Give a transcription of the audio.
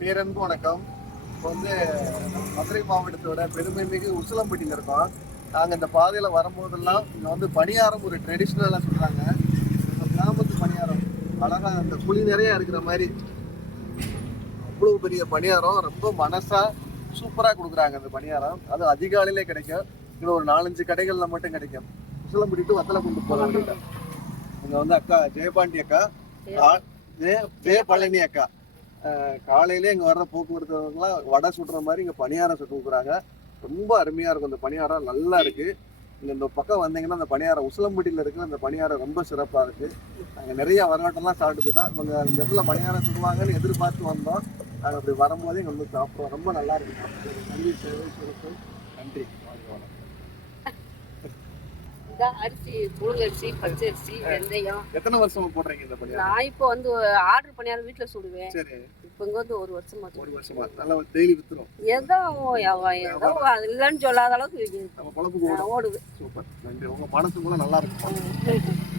பேரன்பு வணக்கம். இப்போ வந்து மதுரை மாவட்டத்தோட பெருமைமிகு உசிலம்பட்டியில் இருக்கோம். நாங்கள் இந்த பாதையில் வரும்போதெல்லாம் இங்கே வந்து பணியாரம் ஒரு ட்ரெடிஷ்னலாக சொல்கிறாங்க. நம்ம கிராமத்து பணியாரம் அழகாக அந்த புளி நிறையா இருக்கிற மாதிரி அவ்வளோ பெரிய பணியாரம், ரொம்ப மனசாக சூப்பராக கொடுக்குறாங்க அந்த பணியாரம். அது அதிகாலையிலே கிடைக்கும். இங்கே ஒரு 4-5 கடைகளில் மட்டும் கிடைக்கும். உசிலம்பட்டி டு வத்தலை கொண்டு போகிற வழியில் இங்கே வந்து அக்கா ஜெயபாண்டி அக்கா, ஜெயபழனி அக்கா காலையிலே இங்கே வர்ற போக்குவரத்துலாம் வடை சுடுற மாதிரி இங்கே பணியாரம் சுட்டு கொடுக்குறாங்க. ரொம்ப அருமையாக இருக்கும். இந்த பணியாரம் நல்லா இருக்குது. நீங்கள் இந்த பக்கம் வந்தீங்கன்னா அந்த பணியாரம் உசிலம்பட்டியில் இருக்கிற அந்த பணியாரம் ரொம்ப சிறப்பாக இருக்குது. நாங்கள் நிறைய வரலாற்றெல்லாம் சாப்பிட்டு தான் இவங்க இந்த இடத்துல பணியாரம் சுடுவாங்கன்னு எதிர்பார்த்து வந்தோம். நாங்கள் அப்படி வரும்போதே இங்கே வந்து சாப்பிட்றோம். ரொம்ப நல்லா இருக்குது. நன்றி சேவை சிறப்பு. நன்றி. அரிசி, புழுங்கரிசி, பச்சரிசி, வெந்தயம். எத்தனை வருஷமா போடுறீங்க இந்த பணியாரம்? நான் இப்போ வந்து ஆர்டர் பணியாரம் வீட்டுல சுடுவேன். சரி. இப்போ இங்க வந்து 1 வருஷமா. 1 வருஷமா நல்லா டெய்லி வித்துரும். ஏதோ இல்லைன்னு சொல்லாத அளவுக்கு நம்ம பொழப்புக்கு ஓடுது. சூப்பர். நன்றி. உங்க மனசு கூட நல்லா இருக்கும்.